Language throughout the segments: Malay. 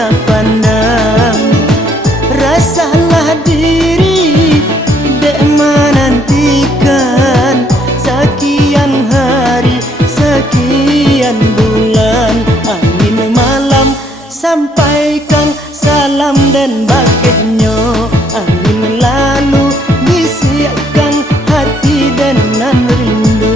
tak pandang. Rasalah diri dek menantikan sekian hari, sekian bulan. Angin malam sampaikan salam dan bakitnya. Angin lalu bisikan hati dengan rindu.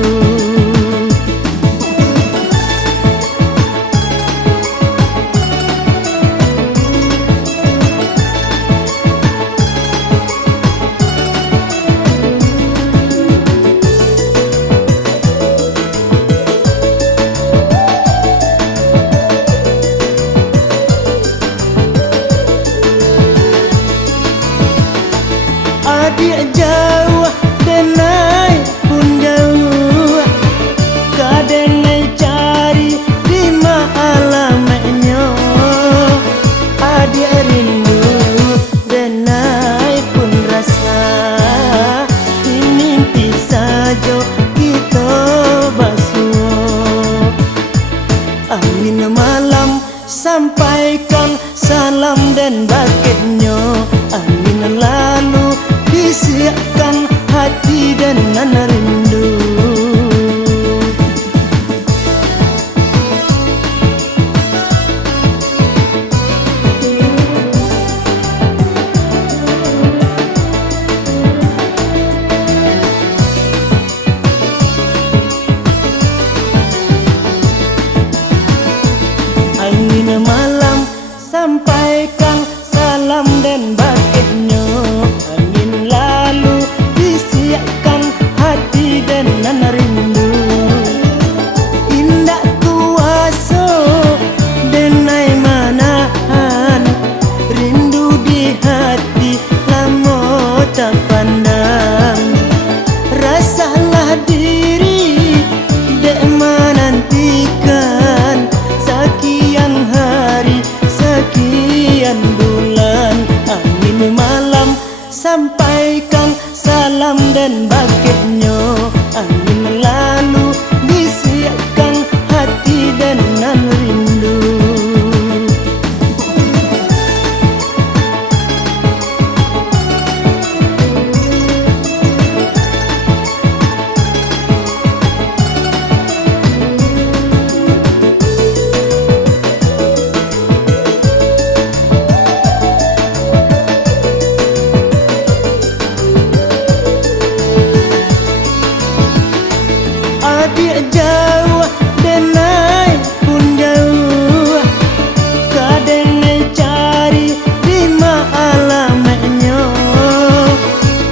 Adik jauh denai pun jauh, kadenai cari di alamatnya. Adik rindu denai pun rasa, di mimpi saja kita basuh. Angin malam sampaikan salam dan bakitnya. Angin lalu bisikan hati dengan rindu. Angin malam sampaikan salam dan bakitnya. Angin lalu bisikan hati dengan rindu. Indah kuasa denai manahan, rindu di hati lama tak pandang. Rasalah diri dek menantikan sekian hari, sekian bulan. Angin malam sampaikan salam dan bakitnya. Angin lalu bisikan hati dengan rindu. Adik jauh denai pun jauh, kadenai cari di alamatnya.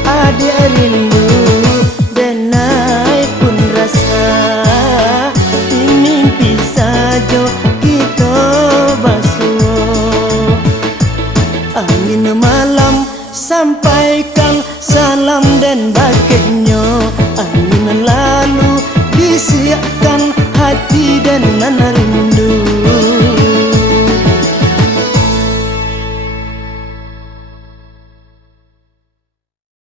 Adik rindu denai pun rasa, di mimpi saja kita basuh. Angin malam sampaikan salam dan bakitnya.